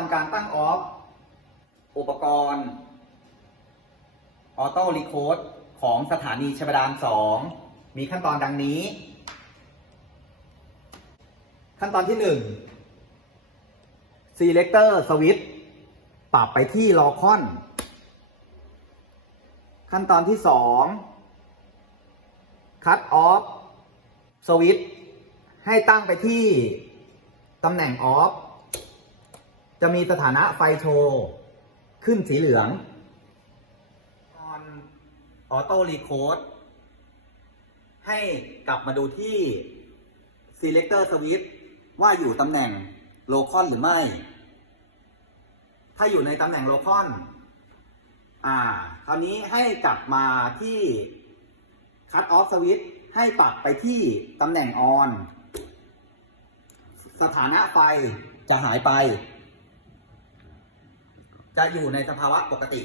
อนการตั้งออฟ อุปกรณ์ ออโต้รีโคดของสถานีชบดาน 2 มีขั้นตอนดังนี้ ขั้นตอนที่ 1 selector switch ปรับไปที่ลอคอน ขั้นตอนที่ 2 cut off switch ให้ตั้งไปที่ตำแหน่ง off จะมีสถานะไฟโชว์ขึ้นสีเหลือง ตอนออโต้รีโคดให้กลับมาดูที่ selector switch ว่าอยู่ตำแหน่งโลคอนหรือไม่ ถ้าอยู่ในตำแหน่งโลคอน อ่า คราวนี้ให้กลับมาที่ cut off switch ให้ปรับไปที่ตำแหน่ง on สถานะไฟจะหายไป จะอยู่ในสภาวะปกติ